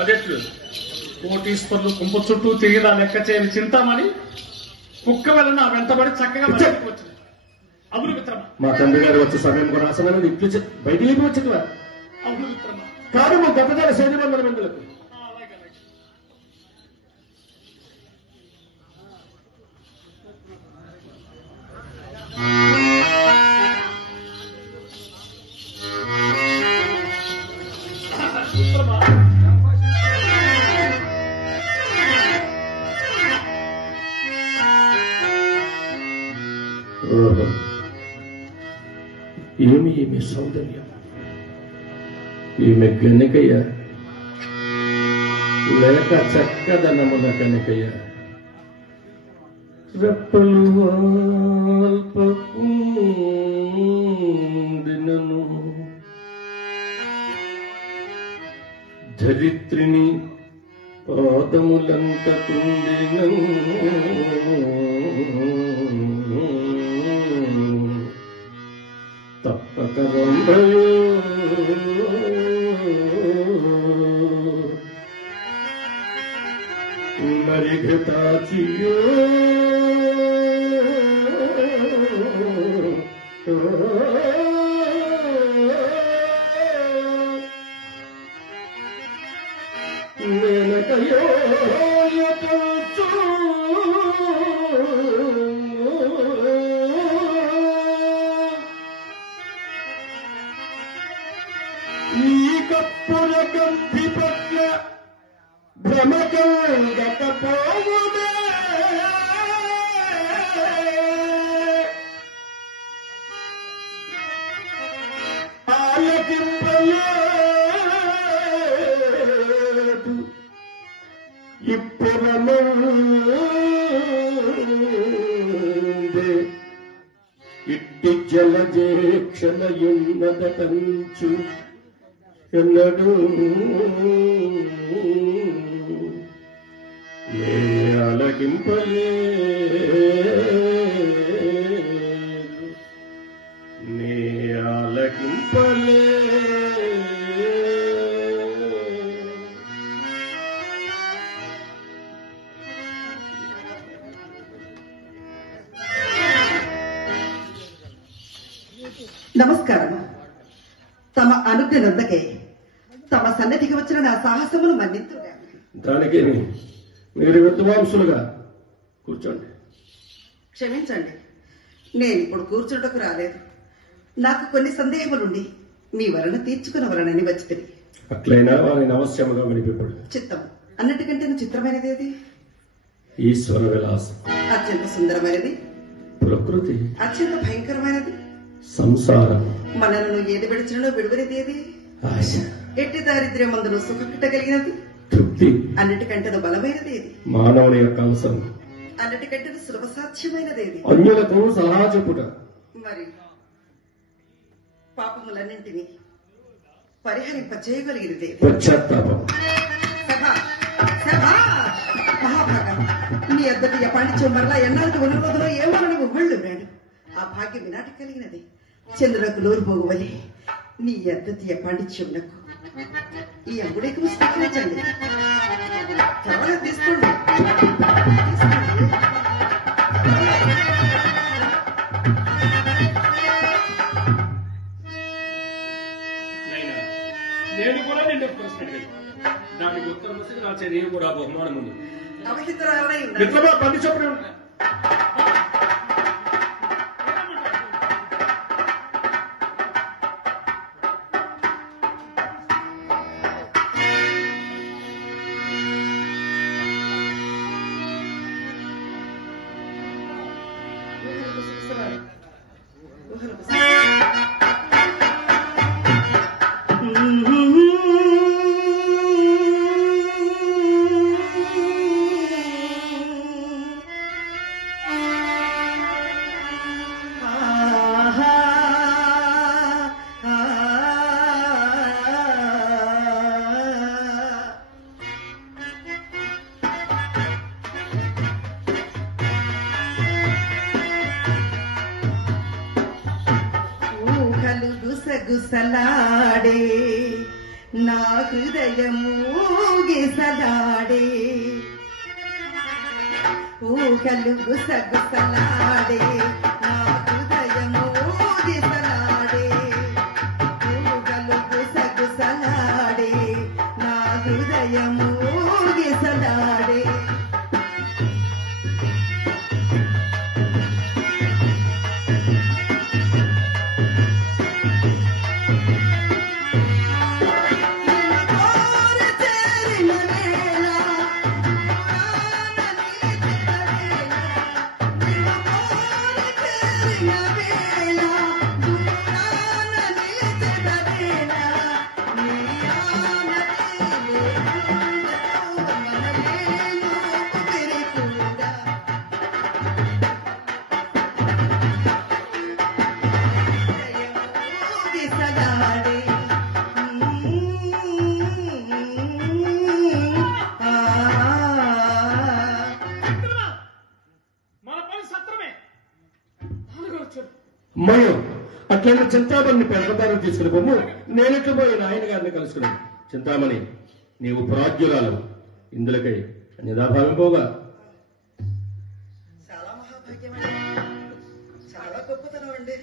అదెట్లు కోటీశ్వర్లు కుంప చుట్టూ తిరిగిదా లెక్క చేయని చింతామణి కుక్క వల్ల నా వెంటబడి చక్కగా వచ్చింది. అవును మిత్రమా, మా తండ్రి గారు వచ్చే సమయం కూడా అసలు ఇట్లు బయటికి వచ్చింది. అవును మిత్రమా, కాదు మా గతగారి శైలి వందల మందులకు ఏమి సౌందర్యం, ఈమె కనకయ్య లేక చక్కదనముల కనకయ్య. రెప్పలు వాల్పకుందినను ధరిత్రిని పాదములంతకుందినను తప్పక మరి ఘటాచియో మేనకయో ఈ కప్పుల కంటి పట్ల భ్రమకంగకపోవునే ఆలకింపలేదు ఇప్పుడమందే ఇట్టి జలజేక్షణయున్నదటంచు ఎన్నడూ నే ఆలకింపలేదు, నే ఆలకింపలేదు. నమస్కారం. తమ అనుజ్ఞనందకే తమ సన్నిధికి వచ్చిన నా సాహసమును మన్నింతుగా. దానికేమి మీరు విద్వాంసులుగా కూర్చోండి. క్షమించండి, నేను ఇప్పుడు కూర్చుంటకు రాలేదు. నాకు కొన్ని సందేహములుండి మీ వలన తీర్చుకునవలనని వచ్చింది. అట్లయినా వారిని అవశ్యముగా వినిపింపడు. చిత్తం అన్నిటికంటే చిత్రమైనది ఏది? ఈశ్వర విలాసం. అత్యంత సుందరమైనది ప్రకృతి. అత్యంత భయంకరమైనది సంసారం. మనలను ఏది విడిచినో విడువనిది ఏది? ఆశ. ఎట్టి దారిద్ర్యం మందును సుఖపెట్టగలిగినది తృప్తి. అన్నిటికంటే బలమైనది ఏది? మానవుని యొక్క అవసరం. అన్నిటికంటే సులభ సాధ్యమైనది ఏది? అన్యులకు సలహా చెప్పుట. మరి పాపములన్నింటినీ పరిహరింప చేయగలిగినది పశ్చాత్తాపం. మహాభాగం నీ అద్దటి పాండిత్యం మరలా ఎన్నాళ్ళకి ఉన్నరోజులో ఏమో నువ్వు ఒళ్ళు రాడు. ఆ భాగ్యం వినాటి కలిగినది. చంద్రకు నోరు పోగువలే నీ అద్దతి పాండిత్యం నాకు ఈ అంగుడికి స్వీకరించండి. త్వరగా తీసుకోండి. నేను కూడా నిన్ను ప్రశ్న దానికి ఉత్తరం వస్తే నా చర్య కూడా బహుమానం ఉంది. అవహితరాలై మిత్రమా పని చెప్పడం గుసగుసలాడే నా హృదయము గిసలాడే ఊహలు గుసగుసలాడే నా హృదయము గిసలాడే ఊహలు గుసగుసలాడే నా హృదయము గిసలాడే అమ్మయ్యో అట్లయినా చింతామణిని పెరగదారికి తీసుకుని బొమ్మ నేనెట్లు పోయి నాయన గారిని కలుసుకున్నాను. చింతామణి నీవు ప్రాజ్ఞురాలు, ఇందులకై నిదాభావింపోగా. చాలా మహాభాగ్యం అండి, చాలా గొప్పతనం అండి.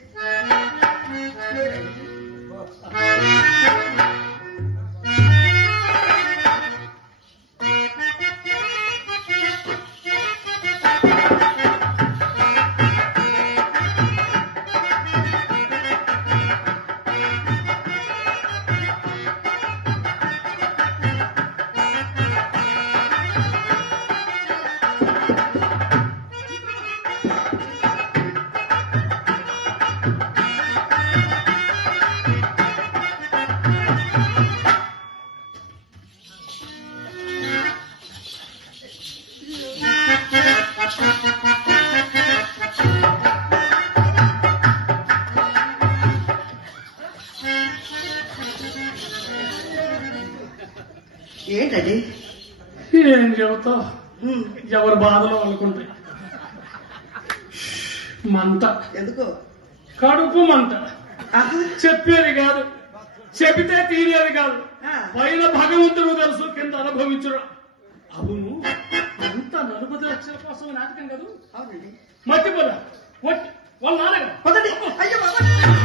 ఏంటండి ఏం చెబుతావు, ఎవరి బాధలో అనుకుంటాయి. మంట, ఎందుకో కడుపు మంట, చెప్పేది కాదు, చెబితే తీరేది కాదు. పైన భగవంతుడు తెలుసు, కింద అనుభవించుడు. అవును, అంత 40 లక్షల కోసం నాటకం కాదు. అవునండి, మట్టిపోదా వాళ్ళ నాన్నగా అయ్యో బాబా